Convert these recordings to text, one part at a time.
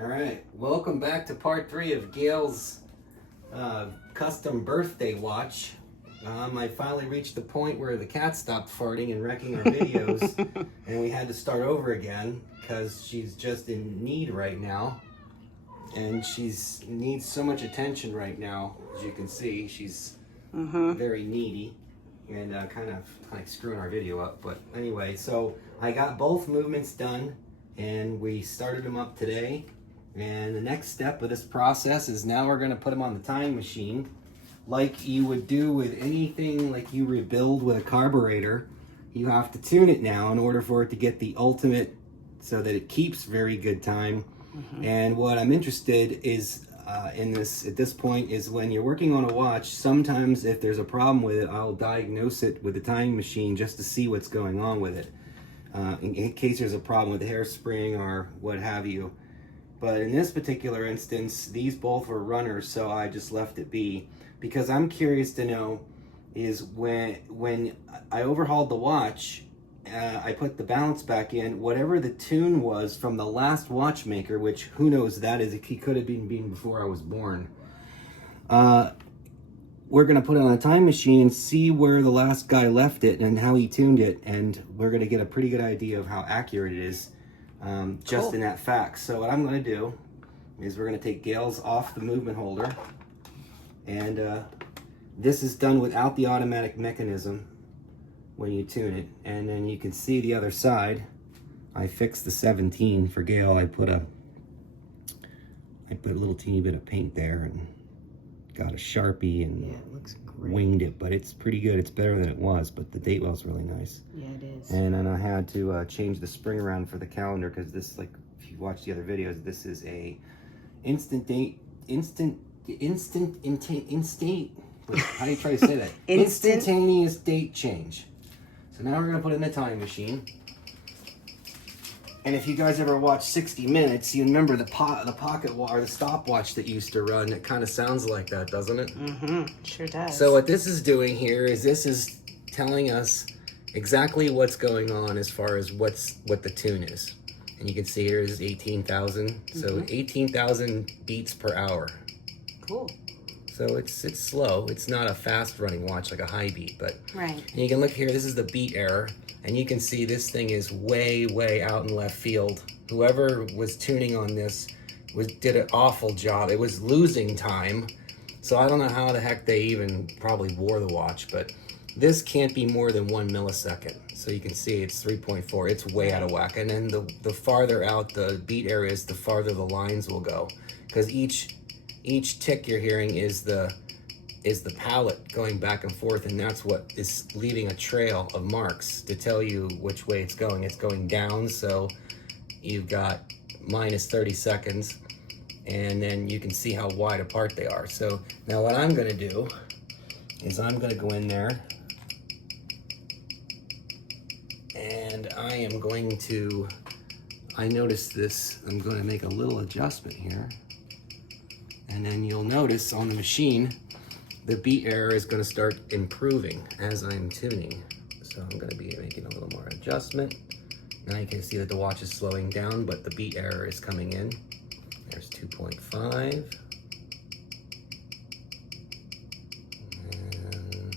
All right, welcome back to part 3 of Gail's custom birthday watch. I finally reached the point where the cat stopped farting and wrecking our videos, and we had to start over again because she's just in need right now, and needs so much attention right now. As you can see, she's very needy and kind of like screwing our video up. But anyway, so I got both movements done, and we started them up today. And the next step of this process is now we're going to put them on the time machine like you would do with anything like you rebuild with a carburetor. You have to tune it now in order for it to get the ultimate so that it keeps very good time. And what I'm interested is in this at this point is when you're working on a watch, sometimes if there's a problem with it, I'll diagnose it with the time machine just to see what's going on with it, in case there's a problem with the hairspring or what have you. But in this particular instance, these both were runners, so I just left it be. Because I'm curious to know is when I overhauled the watch, I put the balance back in, whatever the tune was from the last watchmaker, which who knows that is, he could have been before I was born. We're going to put it on a time machine and see where the last guy left it and how he tuned it, and we're going to get a pretty good idea of how accurate it is. Just in that fact. So what I'm going to do is we're going to take Gail's off the movement holder, and this is done without the automatic mechanism when you tune it. And then you can see the other side. I fixed the 17 for Gail. I put a little teeny bit of paint there and got a Sharpie and it looks great. Winged it, but it's pretty good. It's better than it was, but the date well's really nice. Yeah, it is. And then I had to change the spring around for the calendar because this, like, if you watch the other videos, this is a instant. Wait, how do you try to say that? Instantaneous date change. So now we're gonna put it in the time machine. And if you guys ever watch 60 Minutes, you remember the pocket watch or the stopwatch that used to run. It kind of sounds like that, doesn't it? Sure does. So what this is doing here is this is telling us exactly what's going on as far as what the tune is. And you can see here is 18,000. So 18,000 beats per hour. Cool. So it's slow. It's not a fast running watch like a high beat, but right. And you can look here. This is the beat error. And you can see this thing is way out in left field. Whoever was tuning on this did an awful job. It was losing time. So I don't know how the heck they even probably wore the watch, but this can't be more than 1 millisecond. So you can see it's 3.4. It's way out of whack. And then the farther out the beat area is, the farther the lines will go. Because each tick you're hearing is the palette going back and forth, and that's what is leaving a trail of marks to tell you which way it's going. It's going down, so you've got minus 30 seconds, and then you can see how wide apart they are. So now what I'm going to do is I'm going to go in there, and I am going to, I noticed this, I'm going to make a little adjustment here, and then you'll notice on the machine the beat error is going to start improving as I'm tuning. So I'm going to be making a little more adjustment. Now you can see that the watch is slowing down, but the beat error is coming in. There's 2.5. And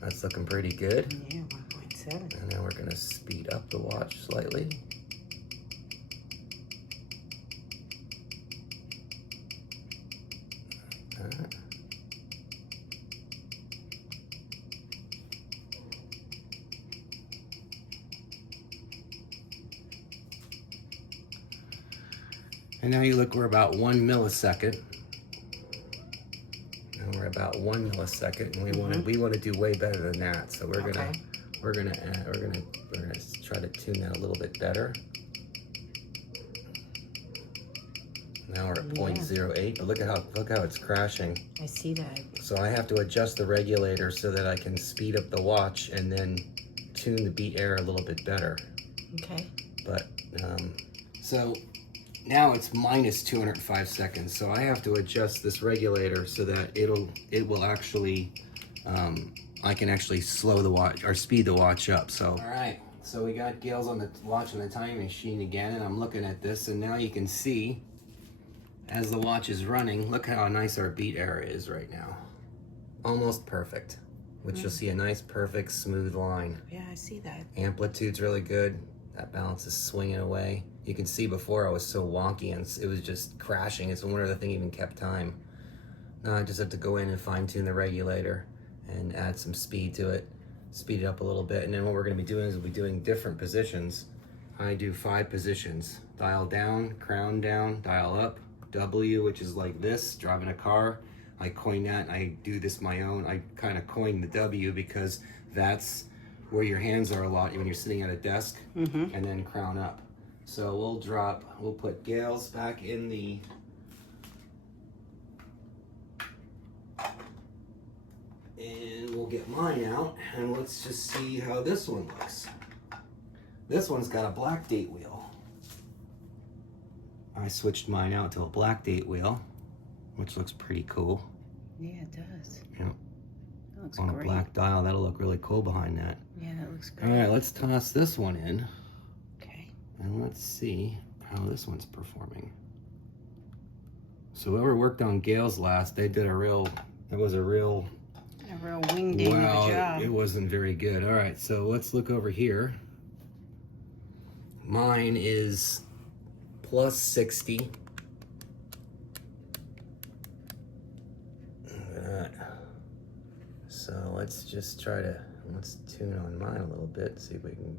that's looking pretty good. Yeah, 1.7. And now we're going to speed up the watch slightly. And now you look, we're about 1 millisecond. And we're about 1 millisecond, and we want to do way better than that. So we're gonna try to tune that a little bit better. Now we're at 0.08, but look how it's crashing. I see that. So I have to adjust the regulator so that I can speed up the watch and then tune the beat error a little bit better. Okay. But so now it's minus 205 seconds. So I have to adjust this regulator so that it will actually I can actually slow the watch or speed the watch up. So all right. So we got Gail's on the watch on the time machine again, and I'm looking at this, and now you can see as the watch is running, look how nice our beat error is right now. Almost perfect, which you'll see a nice, perfect, smooth line. Yeah, I see that. Amplitude's really good. That balance is swinging away. You can see before I was so wonky and it was just crashing. It's no wonder the thing even kept time. Now I just have to go in and fine tune the regulator and add some speed to it. Speed it up a little bit, and then what we're going to be doing is we'll be doing different positions. I do 5 positions: dial down, crown down, dial up, W, which is like this, driving a car. I coined that, and I do this my own. I kind of coined the W because that's where your hands are a lot when you're sitting at a desk, and then crown up. So we'll put Gail's back in the and we'll get mine out, and let's just see how this one looks. This one's got a black date wheel. I switched mine out to a black date wheel, which looks pretty cool. Yeah, it does. Yeah. That looks On great. a black dial, that'll look really cool behind that. Yeah, that looks All great. right, let's toss this one in, Okay. and let's see how this one's performing. So whoever worked on Gail's last, they did a real A real wingding of a job. it wasn't very good. All right, so let's look over here. Mine is plus 60. Look at that. So let's tune on mine a little bit, see if we can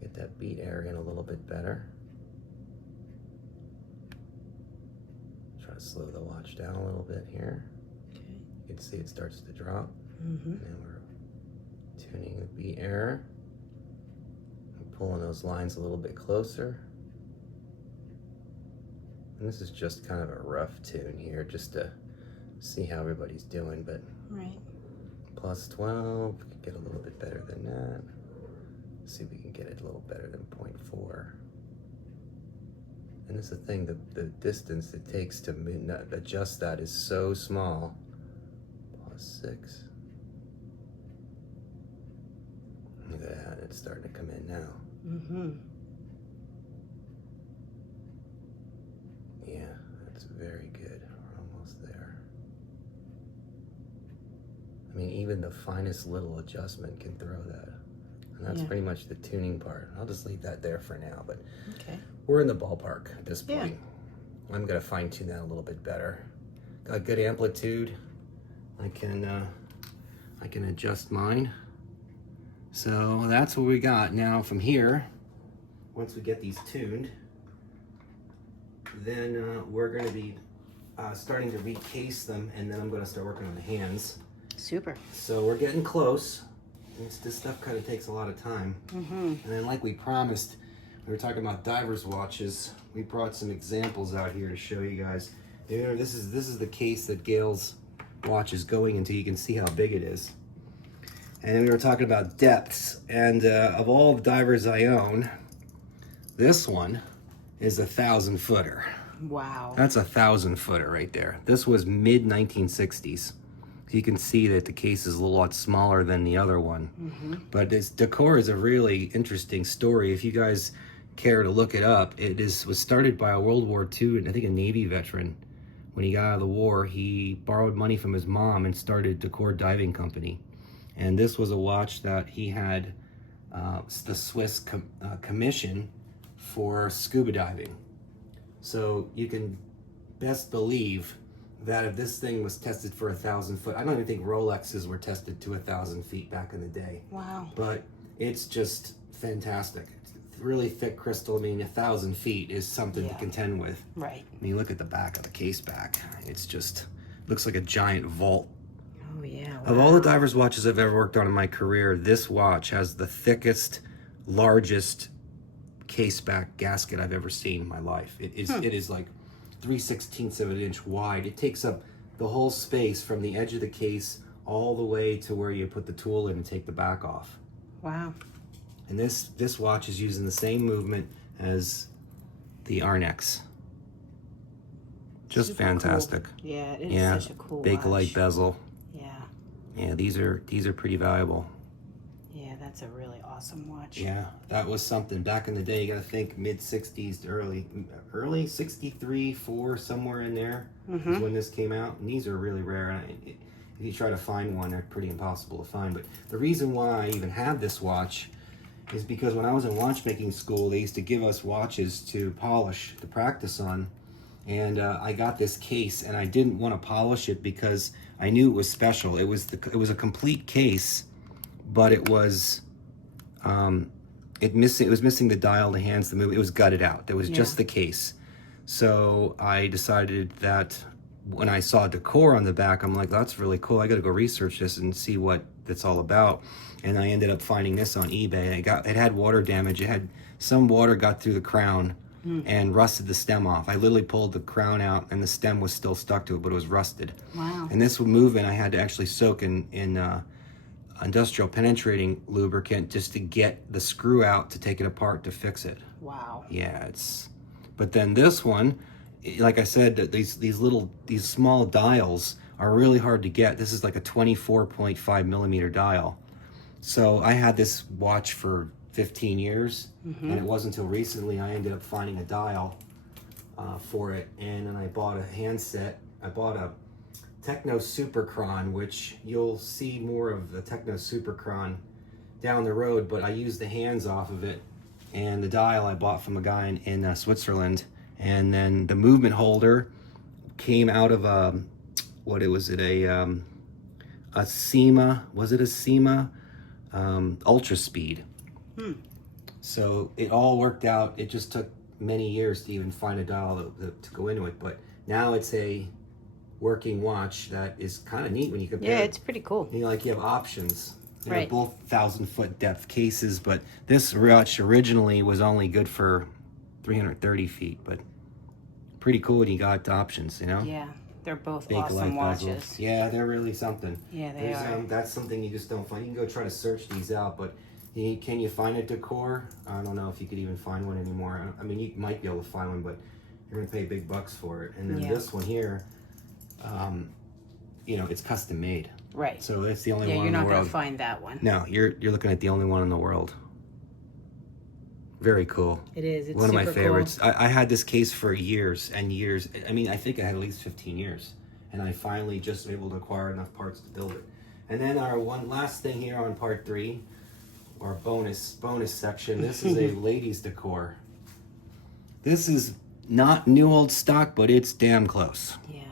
get that beat error in a little bit better. Try to slow the watch down a little bit here. You can see it starts to drop. And then we're tuning the beat error. We're pulling those lines a little bit closer. And this is just kind of a rough tune here, just to see how everybody's doing, but Right. plus 12, we could get a little bit better than that. See if we can get it a little better than 0.4. And this is the thing, the distance it takes to adjust that is so small. Plus 6. Look at that, it's starting to come in now. Yeah, that's very good. We're almost there. I mean, even the finest little adjustment can throw that. And that's pretty much the tuning part. I'll just leave that there for now, but Okay. we're in the ballpark at this Yeah. point. I'm gonna fine tune that a little bit better. Got good amplitude. I can adjust mine. So that's what we got. Now from here, once we get these tuned, then we're gonna be starting to recase them, and then I'm gonna start working on the hands. Super. So we're getting close. This stuff kind of takes a lot of time. And then like we promised, we were talking about divers watches. We brought some examples out here to show you guys. Here, this is the case that Gail's watch is going into. You can see how big it is. And we were talking about depths. And of all the divers I own, this one is 1,000-footer. Wow. That's 1,000-footer right there. This was mid 1960s. You can see that the case is a lot smaller than the other one. But this Dacor is a really interesting story. If you guys care to look it up, was started by a World War II, and I think a Navy veteran. When he got out of the war, he borrowed money from his mom and started Dacor Diving Company. And this was a watch that he had the Swiss commission for scuba diving. So you can best believe that if this thing was tested for 1,000 foot, I don't even think Rolexes were tested to 1,000 feet back in the day. Wow. But it's just fantastic. It's really thick crystal. I mean, 1,000 feet is something to contend with. Right. I mean, look at the back of the case back. It's just, looks like a giant vault. Oh, yeah. Of all the divers watches I've ever worked on in my career, this watch has the thickest, largest case back gasket I've ever seen in my life. It is like 3/16 of an inch wide. It takes up the whole space from the edge of the case all the way to where you put the tool in and take the back off. Wow. And this watch is using the same movement as the Arnex. Just Super fantastic. Cool. Yeah, it is such a cool big watch. light bezel. Yeah. Yeah, these are pretty valuable. Yeah, that's a really awesome watch. Yeah, that was something back in the day. You got to think mid 60s to early 63, 4, somewhere in there is when this came out. And these are really rare. And if you try to find one, they're pretty impossible to find. But the reason why I even have this watch is because when I was in watchmaking school, they used to give us watches to polish, to practice on. And I got this case, and I didn't want to polish it because I knew it was special. It was a complete case, but it was it was missing the dial, the hands, the move. It was gutted out. There was just the case. So I decided that when I saw Dacor on the back, I'm like, that's really cool. I got to go research this and see what it's all about. And I ended up finding this on eBay. It had water damage. It had some water got through the crown and rusted the stem off. I literally pulled the crown out and the stem was still stuck to it, but it was rusted. Wow. And this movement I had to actually soak in industrial penetrating lubricant just to get the screw out to take it apart to fix it. Wow. Yeah, but then this one, like I said, these small dials are really hard to get. This is like a 24.5 millimeter dial. So I had this watch for 15 years, and it wasn't until recently I ended up finding a dial for it, and then I bought a handset. I bought a Technos Superchron, which you'll see more of the Technos Superchron down the road, but I used the hands off of it, and the dial I bought from a guy in Switzerland, and then the movement holder came out of a SEMA, was it a SEMA Ultra Speed? So it all worked out. It just took many years to even find a dial to go into it, but now it's a working watch that is kind of neat when you compare. Yeah, it's pretty cool. You know, like you have options. They're Right. both 1,000-foot depth cases, but this watch originally was only good for 330 feet, but pretty cool when you got options, you know? Yeah, they're both Bakelite awesome bezels. watches. Yeah, they're really something. Yeah, they are. That's something you just don't find. You can go try to search these out, but can you find a Dacor? I don't know if you could even find one anymore. I mean, you might be able to find one, but you're gonna pay big bucks for it. And then this one here, you know, it's custom made. Right. So it's the only one you're in the not world. going to find that one. No, you're looking at the only one in the world. Very cool. It is. It's One of my super favorites. Cool. I had this case for years and years. I mean, I think I had at least 15 years. And I finally just able to acquire enough parts to build it. And then our one last thing here on part 3, our bonus section. This is a ladies Dacor. This is not new old stock, but it's damn close. Yeah.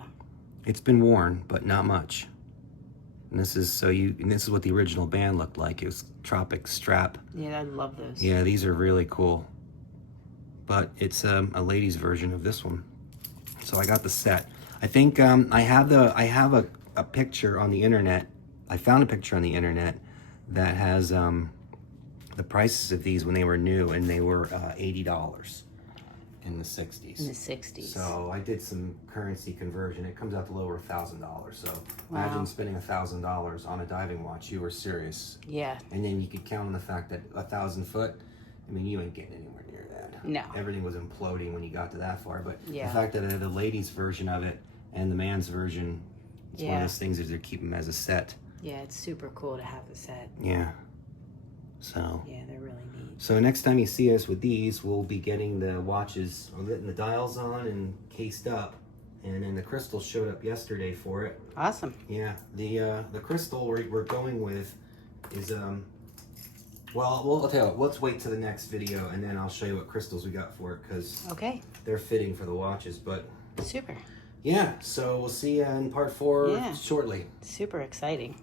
It's been worn, but not much. And this is what the original band looked like. It was Tropic Strap. Yeah, I love those. Yeah, these are really cool. But it's a ladies version of this one. So I got the set. I think I have a picture on the internet. I found a picture on the internet that has the prices of these when they were new, and they were $80 in the 60s. In the 60s. So I did some currency conversion. It comes out to over $1,000. So imagine spending $1,000 on a diving watch. You were serious. Yeah. And then you could count on the fact that 1,000 foot, I mean, you ain't getting anywhere near that. No. Everything was imploding when you got to that far. But Yeah. the fact that I had the ladies' version of it and the man's version, it's one of those things that they keep them as a set. Yeah, it's super cool to have the set. Yeah. So. Yeah, they're really neat. So next time you see us with these, we'll be getting the watches, or getting the dials on and cased up. And then the crystal showed up yesterday for it. Awesome. Yeah, the crystal we're going with is well, I'll tell you what, let's wait till the next video and then I'll show you what crystals we got for it, because they're fitting for the watches. But super. yeah, so we'll see you in part 4 shortly. Super exciting.